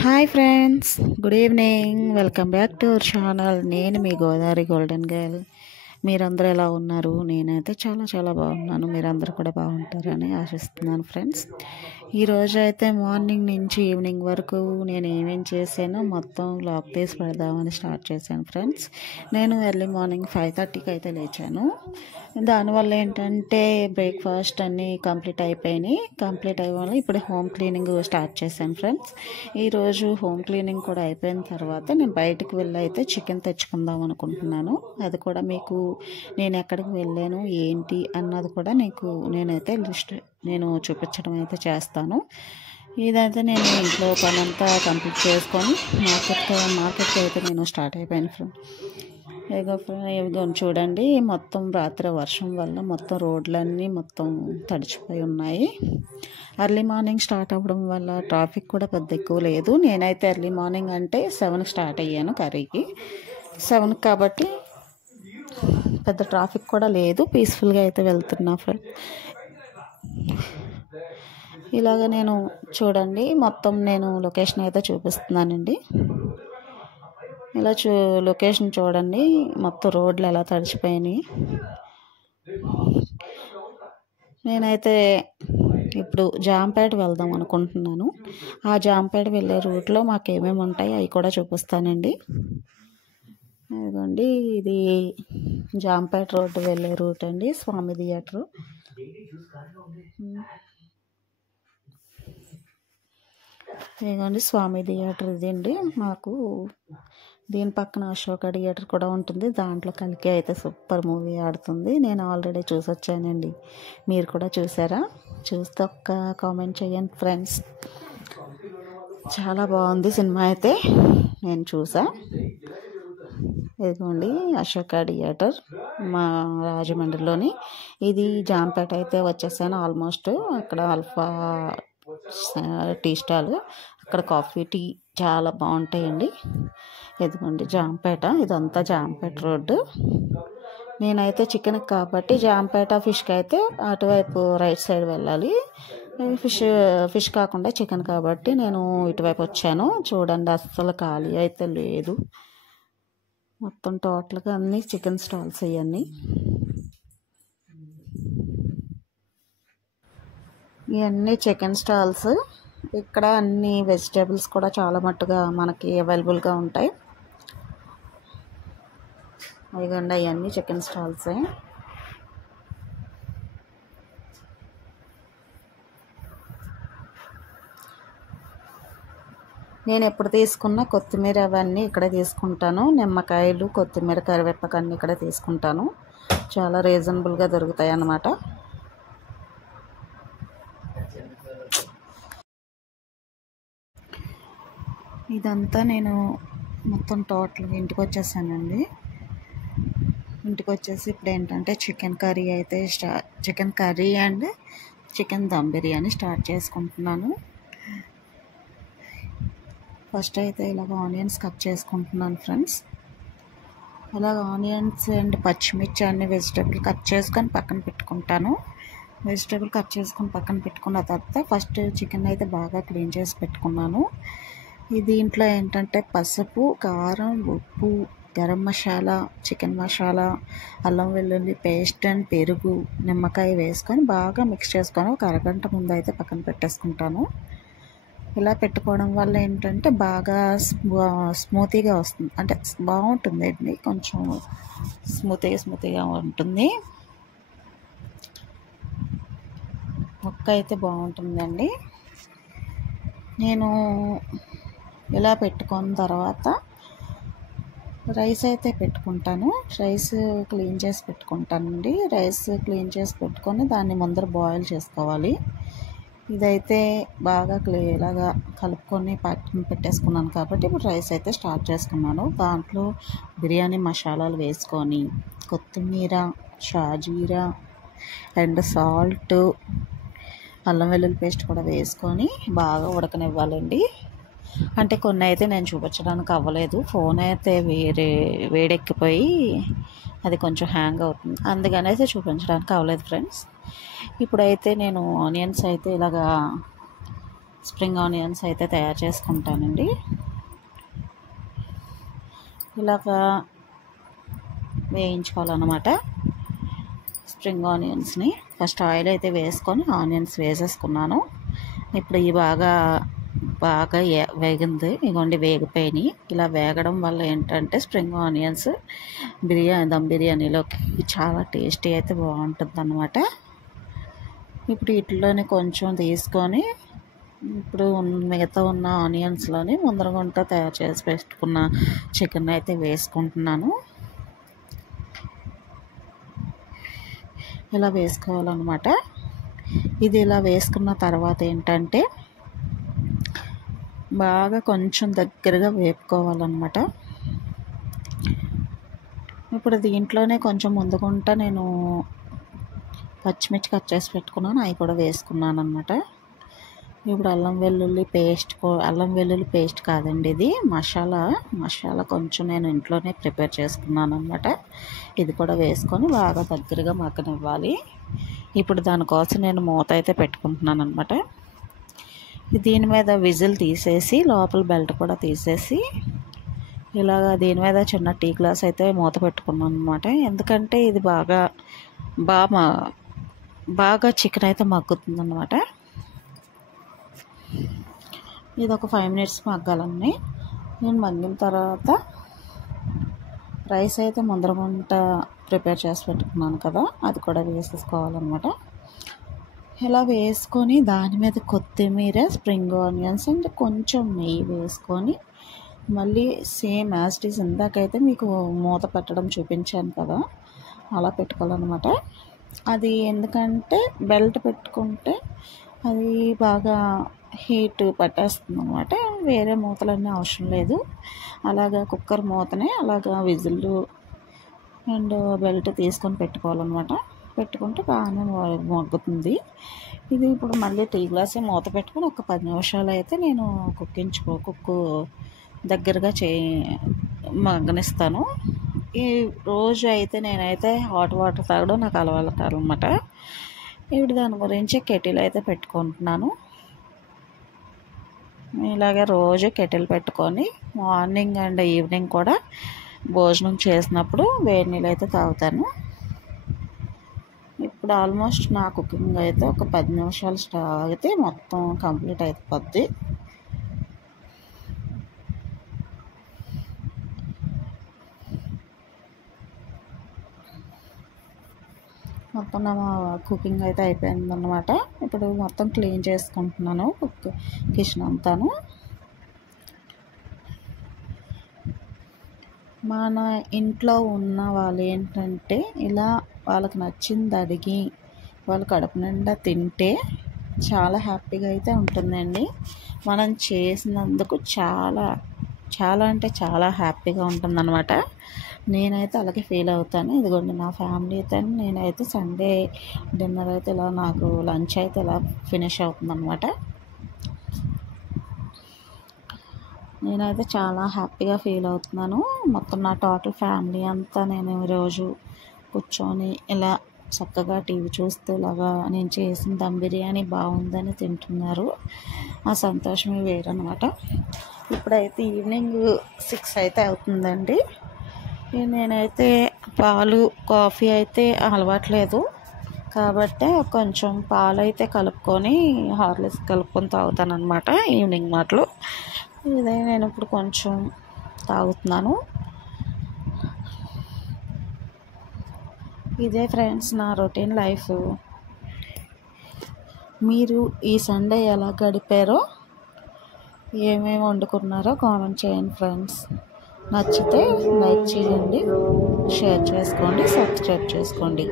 Hi friends, good evening. Welcome back to our channel. నేను మీ Godavari golden girl. మీరందరూ ఎలా ఉన్నారు? నేనైతే చాలా చాలా బాగున్నాను. మీరందరూ కూడా బాగుంటారని ఆశిస్తున్నాను ఫ్రెండ్స్. ఈరోజు అయితే మార్నింగ్ నుంచి ఈవినింగ్ వరకు నేను ఏమేం చేశానో మొత్తం వ్లాగ్ తీసి పెడదామని స్టార్ట్ చేశాను ఫ్రెండ్స్. నేను ఎర్లీ మార్నింగ్ 5:30కి అయితే లేచాను. దానివల్ల ఏంటంటే బ్రేక్ఫాస్ట్ అన్నీ కంప్లీట్ అయిపోయినాయి. కంప్లీట్ అయ్యి ఇప్పుడు హోమ్ క్లీనింగ్ స్టార్ట్ చేశాను ఫ్రెండ్స్. ఈరోజు హోమ్ క్లీనింగ్ కూడా అయిపోయిన తర్వాత నేను బయటకు వెళ్ళి అయితే చికెన్ తెచ్చుకుందాం అనుకుంటున్నాను. అది కూడా మీకు నేను ఎక్కడికి వెళ్ళాను ఏంటి అన్నది కూడా నేనైతే లిస్ట్ చూపించడం అయితే చేస్తాను. ఇదైతే నేను ఇంట్లో పనంతా కంప్లీట్ చేసుకొని మార్కెట్కి అయితే నేను స్టార్ట్ అయిపోయాను ఫ్రెండ్. ఇదిగో చూడండి, మొత్తం రాత్రి వర్షం వల్ల మొత్తం రోడ్లన్నీ మొత్తం తడిచిపోయి ఉన్నాయి. ఎర్లీ మార్నింగ్ స్టార్ట్ అవ్వడం వల్ల ట్రాఫిక్ కూడా పెద్ద ఎక్కువ లేదు. నేనైతే ఎర్లీ మార్నింగ్ అంటే 7కి స్టార్ట్ అయ్యాను కర్రీకి. 7కి కాబట్టి పెద్ద ట్రాఫిక్ కూడా లేదు. పీస్ఫుల్గా అయితే వెళ్తున్నా ఫ్రెండ్. ఇలాగ నేను చూడండి, మొత్తం నేను లొకేషన్ అయితే చూపిస్తున్నానండి. ఇలా లొకేషన్ చూడండి, మొత్తం రోడ్లు ఎలా తడిచిపోయినాయి. నేనైతే ఇప్పుడు జాంపేట వెళ్దాం అనుకుంటున్నాను. ఆ జాంపేట వెళ్ళే రూట్లో మాకు ఏమేమి ఉంటాయి అవి కూడా చూపిస్తానండి. ఇదిగోండి, ఇది జాంపేట రోడ్డు వెళ్ళే రూట్ అండి, స్వామి థియేటరు. ఇదిగోండి స్వామి థియేటర్ ఇదండి. మాకు దీని పక్కన అశోక థియేటర్ కూడా ఉంటుంది. దాంట్లో కలికి అయితే సూపర్ మూవీ ఆడుతుంది. నేను ఆల్రెడీ చూసి వచ్చానండి. మీరు కూడా చూసారా? చూస్తే ఒక్క కామెంట్ చేయండి ఫ్రెండ్స్. చాలా బాగుంది సినిమా అయితే, నేను చూసా. ఇదిగోండి అశోక థియేటర్ మా రాజమండ్రిలోని. ఇది జాంపేట అయితే వచ్చేసాను ఆల్మోస్ట్. అక్కడ ఆల్ఫా టీ స్టాల్, అక్కడ కాఫీ టీ చాలా బాగుంటాయండి. ఇదిగోండి జాంపేట, ఇదంతా జాంపేట రోడ్డు. నేనైతే చికెన్కి కాబట్టి జాంపేట, ఫిష్కి అయితే అటువైపు రైట్ సైడ్ వెళ్ళాలి. ఫిష్ కాకుండా చికెన్ కాబట్టి నేను ఇటువైపు వచ్చాను. చూడండి, అస్సలు ఖాళీ అయితే లేదు. మొత్తం టోటల్గా అన్నీ చికెన్ స్టాల్స్ ఇవన్నీ. ఇవన్నీ చికెన్ స్టాల్స్. ఇక్కడ అన్ని వెజిటేబుల్స్ కూడా చాలా మట్టుగా మనకి అవైలబుల్గా ఉంటాయి. ఇదిగోండి, అవన్నీ చికెన్ స్టాల్సే. నేను ఎప్పుడు తీసుకున్నా కొత్తిమీర అవన్నీ ఇక్కడే తీసుకుంటాను. నిమ్మకాయలు, కొత్తిమీర, కరివేపాకు అన్నీ ఇక్కడే తీసుకుంటాను. చాలా రీజనబుల్గా దొరుకుతాయి అన్నమాట. ఇదంతా నేను మొత్తం టోటల్గా ఇంటికి వచ్చేసానండి. ఇంటికి వచ్చేసి ఇప్పుడు ఏంటంటే chicken curry and chicken dum biryani start చేసుకుంటున్నాను. ఫస్ట్ అయితే ఇలాగ ఆనియన్స్ కట్ చేసుకుంటున్నాను ఫ్రెండ్స్. అలాగ ఆనియన్స్ అండ్ పచ్చిమిర్చి అన్ని వెజిటేబుల్ కట్ చేసుకొని పక్కన పెట్టుకుంటాను. వెజిటేబుల్ కట్ చేసుకొని పక్కన పెట్టుకున్న తర్వాత ఫస్ట్ చికెన్ అయితే బాగా క్లీన్ చేసి పెట్టుకున్నాను. దీంట్లో ఏంటంటే పసుపు, కారం, ఉప్పు, గరం మసాలా, చికెన్ మసాలా, అల్లం వెల్లుల్లి పేస్ట్ అండ్ పెరుగు, నిమ్మకాయ వేసుకొని బాగా మిక్స్ చేసుకొని ఒక అరగంట ముందు అయితే పక్కన పెట్టేసుకుంటాను. ఇలా పెట్టుకోవడం వల్ల ఏంటంటే బాగా స్మూతీగా వస్తుంది, అంటే బాగుంటుంది అండి. కొంచెం స్మూతీగా ఉంటుంది. ముక్క అయితే బాగుంటుందండి. నేను ఇలా పెట్టుకున్న తర్వాత రైస్ అయితే పెట్టుకుంటాను. రైస్ క్లీన్ చేసి పెట్టుకుంటానండి. రైస్ క్లీన్ చేసి పెట్టుకొని దాన్ని ముందర బాయిల్ చేసుకోవాలి. ఇదైతే బాగా ఇలాగా కలుపుకొని పెట్టేసుకున్నాను కాబట్టి ఇప్పుడు రైస్ అయితే స్టార్ట్ చేసుకున్నాను. దాంట్లో బిర్యానీ మసాలాలు వేసుకొని కొత్తిమీర, షాజీరా అండ్ సాల్ట్, అల్లం వెల్లుల్లి పేస్ట్ కూడా వేసుకొని బాగా ఉడకనివ్వాలండి. అంటే కొన్ని అయితే నేను చూపించడానికి అవ్వలేదు. ఫోన్ అయితే వేడెక్కిపోయి అది కొంచెం హ్యాంగ్ అవుతుంది, అందుకని అయితే చూపించడానికి అవ్వలేదు ఫ్రెండ్స్. ఇప్పుడైతే నేను ఆనియన్స్ అయితే ఇలాగా స్ప్రింగ్ ఆనియన్స్ అయితే తయారు చేసుకుంటానండి. ఇలాగా వేయించుకోవాలన్నమాట స్ప్రింగ్ ఆనియన్స్ని. ఫస్ట్ ఆయిల్ అయితే వేసుకొని ఆనియన్స్ వేసేసుకున్నాను. ఇప్పుడు ఇవి బాగా వేగింది, ఇగోండి వేగిపోయినాయి. ఇలా వేగడం వల్ల ఏంటంటే స్ప్రింగ్ ఆనియన్స్ దమ్ బిర్యానీలోకి చాలా టేస్టీ అయితే బాగుంటుంది అన్నమాట. ఇప్పుడు వీటిలోని కొంచెం తీసుకొని ఇప్పుడు మిగతా ఉన్న ఆనియన్స్లోని ముందరగుంట తయారు చేసి పెట్టుకున్న చికెన్ అయితే వేసుకుంటున్నాను. ఇలా వేసుకోవాలన్నమాట. ఇది ఇలా వేసుకున్న తర్వాత ఏంటంటే బాగా కొంచెం దగ్గరగా వేపుకోవాలన్నమాట. ఇప్పుడు దీంట్లోనే కొంచెం ముందుకుంటా నేను పచ్చిమిర్చి కట్ చేసి పెట్టుకున్నాను, అవి కూడా వేసుకున్నాను అన్నమాట. ఇప్పుడు అల్లం వెల్లుల్లి పేస్ట్ కాదండి, ఇది మసాలా కొంచెం నేను ఇంట్లోనే ప్రిపేర్ చేసుకున్నాను అన్నమాట. ఇది కూడా వేసుకొని బాగా దగ్గరగా మగ్గనివ్వాలి. ఇప్పుడు దానికోసం నేను మూత అయితే పెట్టుకుంటున్నాను అన్నమాట. దీని మీద విజిల్ తీసేసి లోపల బెల్ట్ కూడా తీసేసి ఇలాగ దీని మీద చిన్న టీ గ్లాస్ అయితే మూత పెట్టుకున్నాను అన్నమాట. ఎందుకంటే ఇది బాగా చికెన్ అయితే మగ్గుతుంది అన్నమాట. ఇది ఒక 5 minutes మగ్గాలండి. నేను మగ్గిన తర్వాత రైస్ అయితే ముందరగుంట ప్రిపేర్ చేసి పెట్టుకున్నాను కదా, అది కూడా వేసేసుకోవాలన్నమాట. ఇలా వేసుకొని దాని మీద కొత్తిమీర, స్ప్రింగ్ ఆనియన్స్ అండ్ కొంచెం నెయ్యి వేసుకొని మళ్ళీ సేమ్ యాజ్ ఇట్ ఈజ్ ఇందాకైతే మీకు మూత పెట్టడం చూపించాను కదా, అలా పెట్టుకోవాలన్నమాట. అది ఎందుకంటే బెల్ట్ పెట్టుకుంటే అది బాగా హీట్ పట్టేస్తుంది అన్నమాట. వేరే మూతలన్నీ అవసరం లేదు. అలాగా కుక్కర్ మూతనే అలాగా విజిల్లు అండ్ బెల్ట్ తీసుకొని పెట్టుకోవాలన్నమాట. పెట్టుకుంటే బాగానే మగ్గుతుంది. ఇది ఇప్పుడు మళ్ళీ టీ గ్లాసే మూత పెట్టుకొని ఒక 10 నిమిషాలు అయితే నేను కుక్కు దగ్గరగా మగ్గనిస్తాను. ఈ రోజు అయితే నేనైతే హాట్ వాటర్ తాగడం నాకు అలవాటు అనమాట. ఇప్పుడు దాని గురించి కెటిల్ అయితే పెట్టుకుంటున్నాను. ఇలాగే రోజు కెటిల్ పెట్టుకొని మార్నింగ్ అండ్ ఈవినింగ్ కూడా భోజనం చేసినప్పుడు వేడి నీళ్ళు అయితే తాగుతాను. ఇప్పుడు ఆల్మోస్ట్ నా కుకింగ్ అయితే ఒక 10 నిమిషాలు ఆగితే మొత్తం కంప్లీట్ అయిపోద్ది. మొత్తం నా కుకింగ్ అయితే అయిపోయిందన్నమాట. ఇప్పుడు మొత్తం క్లీన్ చేసుకుంటున్నాను కిచెన్ అంతాను. మన ఇంట్లో ఉన్న వాళ్ళు ఏంటంటే ఇలా వాళ్ళకి నచ్చింది అడిగి వాళ్ళు కడుపు నిండా తింటే చాలా హ్యాపీగా అయితే ఉంటుందండి. మనం చేసినందుకు చాలా అంటే చాలా హ్యాపీగా ఉంటుందన్నమాట. నేనైతే అలాగే ఫీల్ అవుతాను. ఇదిగోండి నా ఫ్యామిలీతో నేనైతే సండే డిన్నర్ అయితే ఇలా నాకు లంచ్ అయితే ఇలా ఫినిష్ అవుతుందన్నమాట. నేనైతే చాలా హ్యాపీగా ఫీల్ అవుతున్నాను. మొత్తం నా టోటల్ ఫ్యామిలీ అంతా నేను ఈరోజు కూర్చొని ఇలా చక్కగా టీవీ చూస్తూ ఇలాగా నేను చేసిన దమ్ బిర్యానీ బాగుందని తింటున్నారు. ఆ సంతోషమే వేరనమాట. ఇప్పుడైతే ఈవినింగ్ 6 అయితే అవుతుందండి. నేనైతే పాలు కాఫీ అయితే అలవాట్లేదు కాబట్టి కొంచెం పాలు అయితే కలుపుకొని హార్లిక్స్ కలుపుకొని తాగుతాను అనమాట ఈవినింగ్ మాటలు. ఇదే నేను ఇప్పుడు కొంచెం తాగుతున్నాను. ఇదే ఫ్రెండ్స్ నా రొటీన్ లైఫ్. మీరు ఈ సండే ఎలా గడిపారో ఏమేమి వండుకున్నారో కామెంట్ చేయండి ఫ్రెండ్స్. నచ్చితే లైక్ చేయండి, షేర్ చేసుకోండి, సబ్స్క్రైబ్ చేసుకోండి.